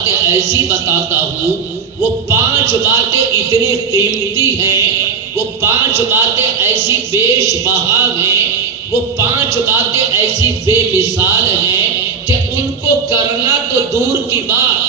ایسی بتاتا ہوں، وہ 5 باتیں اتنی قیمتی ہیں، وہ 5 باتیں ایسی بیش بہا ہیں، وہ 5 باتیں ایسی بے مثال ہیں کہ ان کو کرنا تو دور کی بات،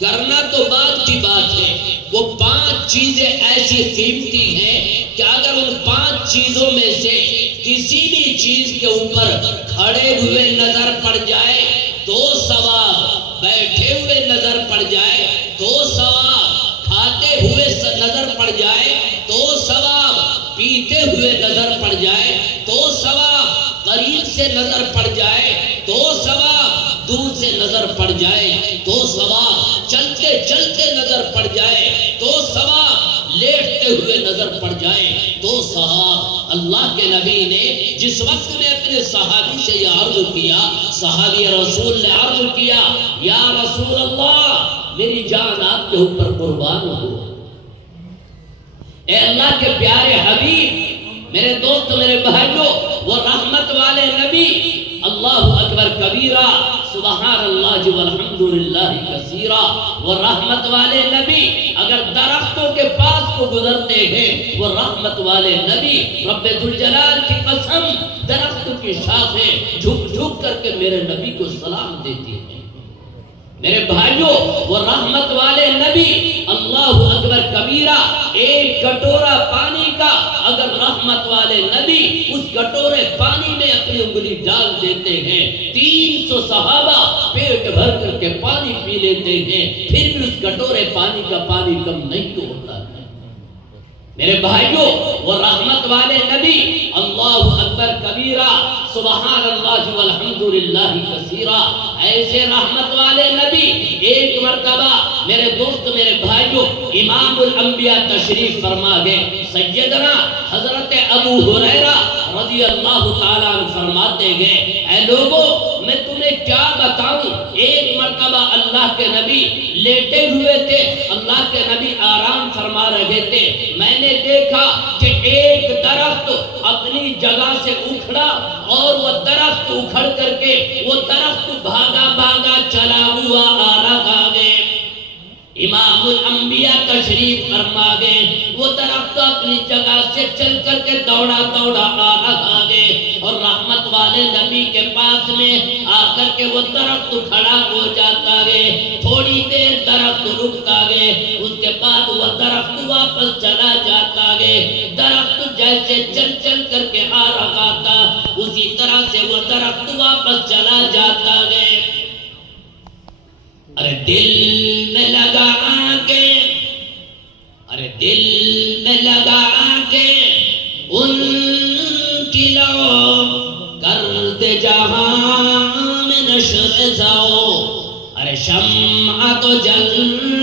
کرنا تو بعد کی بات ہے۔ وہ 5 چیزیں ایسی قیمتی ہیں کہ اگر ان 5 چیزوں میں سے کسی بھی چیز کے اوپر کھڑے ہوئے نظر پڑ جائے تو ثواب، بیٹھے ہوئے نظر پڑ جائے تو ثواب، کھاتے ہوئے نظر پڑ جائے تو ثواب، پیتے ہوئے نظر پڑ جائے تو ثواب، قریب سے نظر پڑ جائے تو ثواب، دور سے نظر پڑ جائے تو ثواب، چلتے چلتے نظر پڑ جائے تو ثواب، لیٹتے ہوئے نظر پڑ جائے تو ثواب۔ اللہ کے نبی نے جس وقت میں اپنے صحابی سے یہ عرض کیا، صحابی رسول نے عرض کیا، یا رسول اللہ میری جان آپ کے اوپر قربان ہو، اے اللہ کے پیارے حبیب، میرے دوست، میرے بھائیوں، وہ رحمت والے نبی، اللہ اکبر کبیرہ، سبحان اللہ والحمدللہ کثیرہ، وہ رحمت والے نبی اگر درختوں کے پاس کو گزرتے ہیں، وہ رحمت والے نبی رب ذوالجلال کی قسم درختوں کی شاخیں جھک جھک کر کے میرے نبی کو سلام دیتی ہیں۔ میرے بھائیوں، وہ رحمت والے نبی، اللہ اکبر کبیرہ، ایک کٹورا پانی کا اگر رحمت والے نبی اس کٹورے پانی میں اپنی انگلی ڈال دیتے ہیں، 300 صحابہ پیٹ بھر کر کے پانی پی لیتے ہیں، پھر بھی اس کٹورے پانی کا پانی کم نہیں ہوتا ہے۔ میرے بھائیوں، وہ رحمت والے نبی، اللہ اکبر کبیرہ، سبحان اللہ والحمدللہ کثیرہ، ایسے رحمت والے نبی ایک مرتبہ میرے دوست، میرے بھائیوں، امام الانبیاء تشریف فرما گئے۔ سیدنا حضرت ابو ہریرہ رضی اللہ تعالیٰ عنہ فرماتے گئے، اے لوگوں میں تمہیں کیا بتاؤں، ایک مرتبہ اللہ کے نبی لیٹے ہوئے تھے، اللہ کے نبی آرام فرما رہے تھے، میں نے دیکھا کہ ایک درخت اپنی جگہ سے اکھڑا اور وہ درخت اکھڑ کر کے وہ درخت بھاگا بھاگا چلا ہوا آ رہا ہے۔ امام الانبیاء تشریف فرما گئے، وہ درخت اپنی جگہ سے چل کر کے دوڑا دوڑا آ رہا ہے، اور رحمت والے نبی کے پاس میں آ کر کے وہ درخت کھڑا ہو جاتا ہے، تھوڑی دیر درخت رکتا ہے، اس کے بعد وہ درخت واپس چلا جاتا ہے۔ درخت جیسے چل چل کر کے آ رہا تھا اسی طرح سے وہ درخت واپس چلا جاتا ہے۔ ارے دل میں لگا کے، ارے دل میں لگا کے ان کی لو کر دے جہاں میں نشر سو، ارے شمع تو جل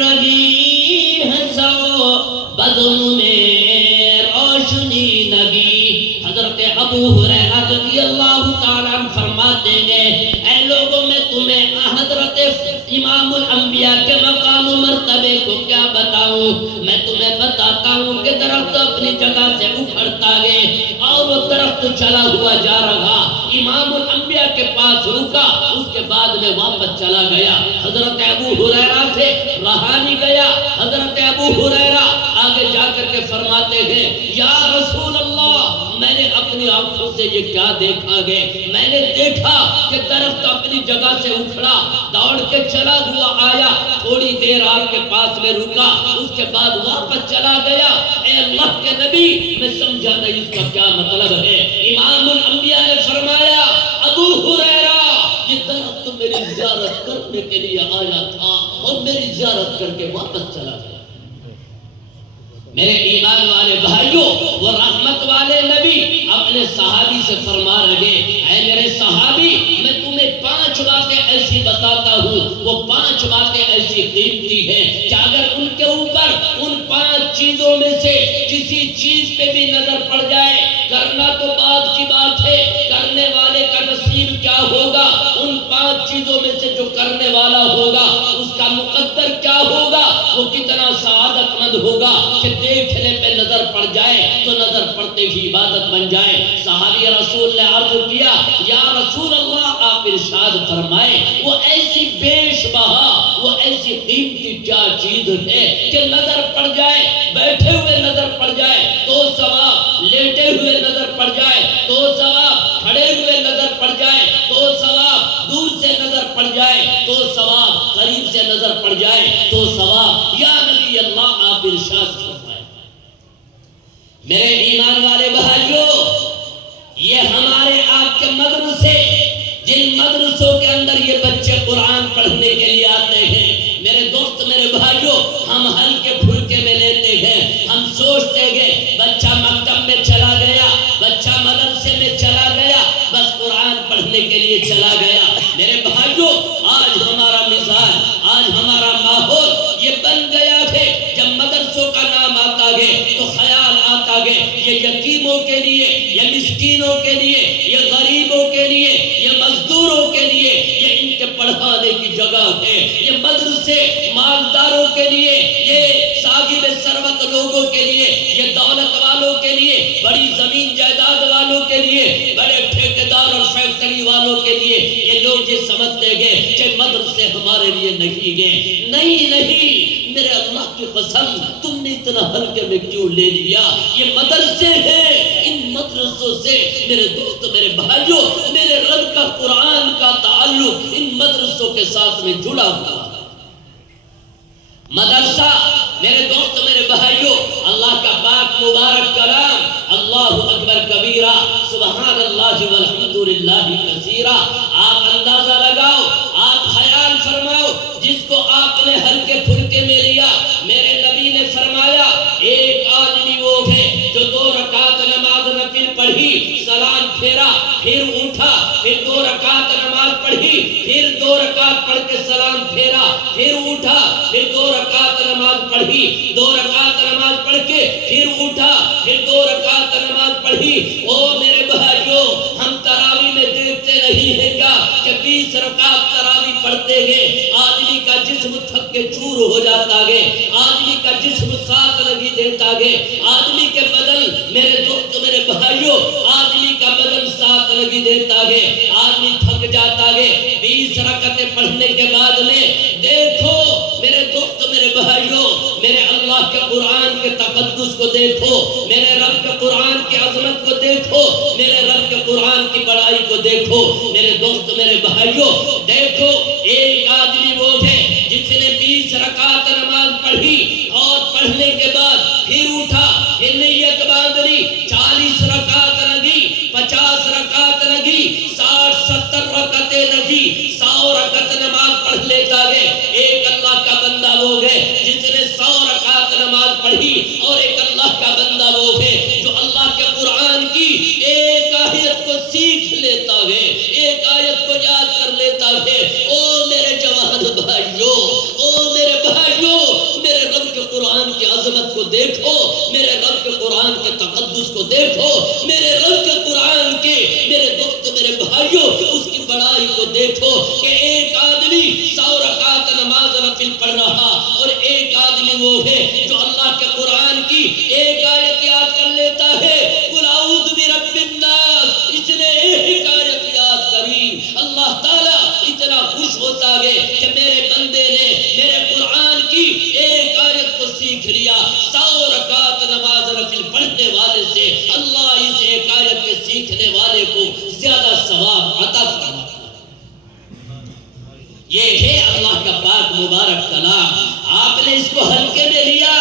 رہی ہے سو، بزم میں روشنی لگی۔ حضرت ابو ہریرہ رضی اللہ تعالیٰ عنہ فرماتے ہیں، اے لوگوں میں تمہیں حضرت امام الانبیاء کے مقام و مرتبے کو کیا بتاؤں، میں تمہیں بتاتا ہوں کہ درخت اپنی جگہ سے اکھڑتا ہے اور وہ درخت چلا ہوا جا رہا، امام الانبیاء کے پاس رکا، اس کے بعد میں واپس چلا گیا، حضرت ابو ہریرہ سے رہا نہیں گیا۔ حضرت ابو ہریرہ آگے جا کر کے فرماتے ہیں، یا رسول اللہ میں نے اپنی آنکھوں سے یہ کیا دیکھا گئے، میں نے دیکھا کہ درخت اپنی جگہ سے اکھڑا، دوڑ کے چلا ہوا آیا، تھوڑی دیر آپ کے پاس میں رکا، اس کے بعد واپس چلا گیا۔ اے اللہ کے نبی میں سمجھا نہیں اس کا کیا مطلب ہے۔ امام الانبیاء نے فرمایا، ابو ہریرہ یہ درخت میری زیارت کرنے کے لیے آیا تھا اور میری زیارت کر کے واپس چلا گیا۔ میرے ایمان والے بھائیوں، وہ رحمت والے نبی اپنے صحابی سے فرما رہے، اے میرے صحابی میں تمہیں 5 باتیں ایسی بتاتا ہوں، وہ 5 باتیں ایسی قیمتی ہیں کہ اگر ان کے اوپر ان 5 چیزوں میں سے کسی چیز پہ بھی نظر پڑ جائے، کرنا تو بعد کی بات ہے، کرنے والے کا نصیب کیا ہوگا، ان 5 چیزوں میں سے جو کرنے والا ہوگا اس کا مقدر کیا ہوگا، وہ کتنا سعادت مند مقصد ہوگا کہ دیکھنے پہ نظر پڑ جائے تو نظر پڑتے ہی عبادت بن جائے۔ صحابی رسول نے عرض کیا یا رسول اللہ آپ ارشاد فرمائے وہ ایسی بیش بہا وہ ایسی قیمتی کیا چیز ہے کہ نظر پڑ جائے، بیٹھے ہوئے نظر پڑ جائے تو ثواب، لیٹے ہوئے نظر پڑ جائے تو ثواب، کھڑے ہوئے نظر پڑ جائے تو ثواب، دور سے نظر پڑ جائے تو ثواب، قریب سے نظر پڑ جائے تو ثواب۔ یا نبی اللہ آپ ارشاد فرمائے۔ میرے ایمان والے بھائیوں، یہ ہمارے آپ کے مدرسے، جن مدرسوں کے اندر یہ بچے قرآن پڑھنے کے لیے آتے ہیں، میرے دوست میرے بھائیوں، ہم ہلکے پھلکے میں لیتے ہیں، ہم سوچتے ہیں بچہ مکتب میں چلا گیا، بچہ مدرسے میں چلا گیا، بس قرآن پڑھنے کے لیے چلا گیا۔ میرے بھائیوں، آج ہمارا مزاج، آج ہمارا ماحول یہ بن گیا ہے، جب مدرسوں کا نام آتا ہے تو خیال آتا ہے یہ یتیموں کے لیے، یہ مسکینوں کے لیے، یہ غریبوں کے لیے، یہ مزدوروں کے لیے، یہ ان کے پڑھانے کی جگہ ہے، یہ مدرسے مالداروں کے لیے، یہ صاحب ثروت لوگوں کے لیے، یہ دولت والوں کے لیے، بڑی زمین جائیداد والوں کے لیے، بڑے ٹھیکیدار اور فیکٹری والوں کے لیے، یہ لوگ یہ سمجھتے گئے کہ مدرسے ہمارے لیے نہیں گئے۔ نہیں، میرے اللہ کی قسم، تم نے اتنا ہلکے میں کیوں لے لیا؟ یہ مدرسے ہیں، ان مدرسوں سے میرے دوست میرے بھائیوں، میرے رب کا قرآن کا تعلق ان مدرسوں کے ساتھ میں جڑا ہوا۔ مدرسہ میرے دوست میرے بھائیوں، اللہ کا پاک مبارک کلام، اللہ اکبر کبیرہ، سبحان اللہ والحمد للہ کثیرہ۔ آپ اندازہ لگاؤ، آپ خیال فرماؤ، جس کو آپ نے ہلکے پھلکے میں لیا، میرے نبی نے فرمایا ایک آدمی وہ ہے جو 2 رکعت نماز نفل پڑھی، سلام پھیرا، پھر اٹھا، پھر 2 رکعت نماز پڑھی، پھر 2 رکعت پڑھ کے سلام پھیرا، پھر اٹھا، پھر 2 رکعت نماز پڑھی، 2 رکعت نماز پڑھ کے پھر اٹھا، پھر 2 رکعت نماز پڑھی۔ او میرے بھائیوں، ہم تراویح میں دیکھتے نہیں ہیں کیا کہ 20 رکعت تراویح پڑھتے ہیں، آدمی کا جسم تھک کے چور ہو جاتا ہے، آدمی کا جسم ساتھ نہیں دیتا ہے، آدمی کے بدن، میرے دوست میرے بھائیوں، آدمی کا بدن ساتھ نہیں دیتا ہے، آدمی تھک جاتا ہے۔ 20 رکعتیں پڑھنے کے بعد میں دیکھو میرے دوست میرے بھائیوں، میرے اللہ کے قرآن کے تقدس کو دیکھو، میرے رب کے قرآن کی عظمت کو دیکھو، میرے رب کے قرآن کی بڑائی کو دیکھو۔ میرے دوست میرے بھائیوں، دیکھو ایک آدمی وہ ہے جس نے 20 رکعت نماز پڑھی اور پڑھنے کے بعد پھر اٹھا، پھر نیت باندھی، 40 رکعت لگی، 50 رکعت لگی، 60-70 رکعتیں لگی، 100 رکعت نماز پڑھ لیتا ہے۔ ایک اللہ کا بندہ وہ ہے جس نے 100 رکعت نماز پڑھی، اور ایک اللہ کا بندہ وہ ہے جو اللہ کے قرآن کی ایک آیت کو سیکھ لیتا ہے، ایک آیت کو یاد کر لیتا ہے۔ او میرے جوان بھائیوں، او میرے بھائیوں، میرے رب کے قرآن کی عظمت کو دیکھو، میرے رب کے قرآن کے تقدس کو دیکھو، میرے رب کے قرآن کے میرے دوست میرے بھائیوں اس کی بڑائی کو دیکھو کہ ایک آدمی 100 رکعت نماز نفل پڑھ رہا، اور ایک آدمی وہ ہے جو اللہ کے قرآن کی ایک آیت یاد کر لیتا ہے، قل اعوذ برب الناس، اس نے ایک آیت یاد کری، اللہ تعالیٰ اتنا خوش ہوتا ہے کہ میرے بندے نے میرے قرآن کی ایک آیت کو سیکھ لیا۔ 100 رکعت نماز نفل پڑھنے والے سے اللہ اس ایک آیت کے سیکھنے والے کو زیادہ ثواب عطا فرماتا ہے۔ یہ ہے اللہ کا پاک مبارک کلام، آپ نے اس کو ہلکے میں لیا،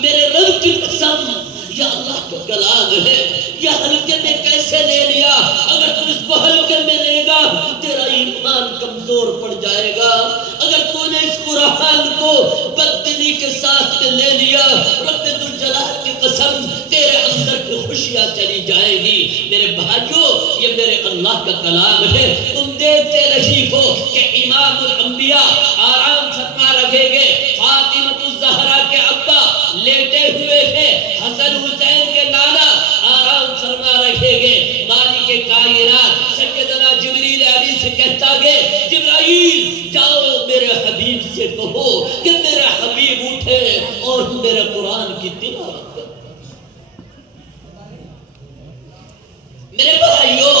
میرے رب کی قسم یہ اللہ کا کلام ہے، یہ ہلکے میں کیسے لے لیا؟ اگر تو اس کو ہلکے میں لے گا تیرا ایمان کمزور پڑ جائے گا، اگر تو نے اس قرآن کو بددلی کے ساتھ میں لے لیا، رب ذوالجلال کی قسم تیرے اندر کی خوشیاں چلی جائے گی۔ میرے بھائیوں، یہ میرے اللہ کا کلام ہے، تم دیکھتے نہیں ہو کہ امام الانبیاء آرام فرما رہے گے، فاطمہ الزہرا کے ابا لیٹے ہوئے ہیں، حسن حسین کے نانا آرام فرما رہے گے، مالک کائنات سیدنا جبریل علیہ سے کہتا ہے جبرائیل جاؤ میرے حبیب سے کہو کہ میرے حبیب اٹھے اور میرے قرآن کی تلاوت کریں۔ میرے بھائیو،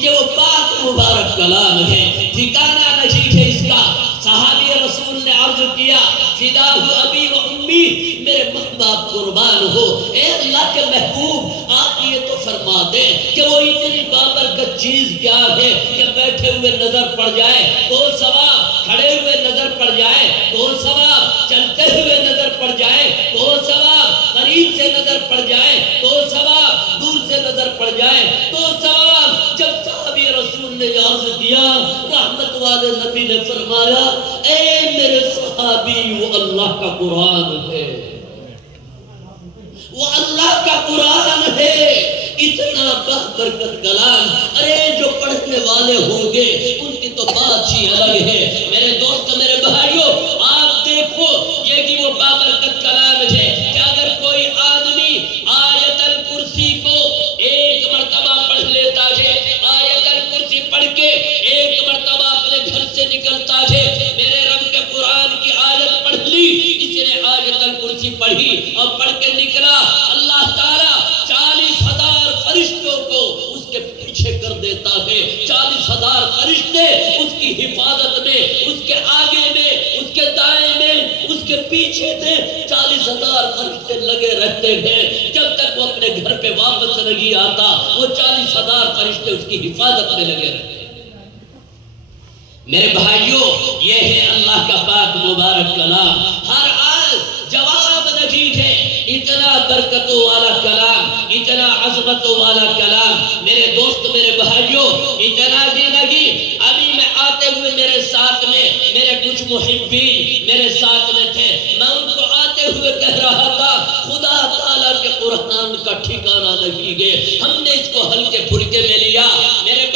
یہ وہ پاک مبارک کلام ہے، ٹھکانہ نشید ہے اس کا۔ صحابی رسول نے عرض کیا فداء ابی و امی، میرے ماں باپ قربان ہو، اے اللہ کے محبوب آپ یہ تو فرما دیں کہ وہ اتنی بابرکت چیز کیا ہے کہ بیٹھے ہوئے نظر پڑ جائے تو ثواب، کھڑے ہوئے نظر پڑ جائے تو ثواب، چلتے ہوئے نظر پڑ جائے تو ثواب، قریب سے نظر پڑ جائے تو ثواب، دور سے نظر پڑ جائے تو ثواب۔ جب صحابی رسول نے عرض کیا، رحمت والے نبی نے فرمایا اے میرے صحابی، وہ اللہ کا قرآن ہے، وہ اللہ کا قرآن ہے، اتنا بابرکت کلام۔ ارے جو پڑھنے والے ہوں گے ان کی تو بات ہی الگ ہے۔ میرے دوست، میرے بھائیوں، آپ دیکھو یہ کہ وہ بابرکت کلام ہے کہ اگر کوئی آدمی آیت الکرسی کو ایک مرتبہ پڑھ لیتا ہے، آیت الکرسی پڑھ کے ایک مرتبہ اپنے گھر سے نکلتا ہے، میرے رب کے قرآن کی آیت پڑھ لی، اس نے آیت الکرسی پڑھی اور پڑھ کے نکلا، اللہ تعالیٰ 40,000 فرشتوں کو اس کے پیچھے کر دیتا ہے۔ 40,000 فرشتے اس کی حفاظت میں، اس کے آگے میں، اس کے دائیں میں، اس کے پیچھے میں 40,000 فرشتے لگے رہتے ہیں۔ جب تک وہ اپنے گھر پہ واپس نہیں آتا، وہ 40,000 فرشتے اس کی حفاظت میں لگے رہتے ہیں۔ میرے بھائیوں، یہ ہے اللہ کا پاک مبارک کلام، ہر آج جواب نجید ہے، اتنا برکتوں والا کلام، اتنا عظمتوں والا کلام۔ میرے دوست، میرے بھائیوں، اتنا بھی نہیں، ابھی میں آتے ہوئے میرے ساتھ میں میرے کچھ محبین میرے ساتھ میں تھے، میں ان کو آتے ہوئے کہہ رہا تھا خدا تعالیٰ کے قرآن کا ٹھکانہ نہیں ہے، ہم نے اس کو ہلکے پھلکے میں لیا۔ میرے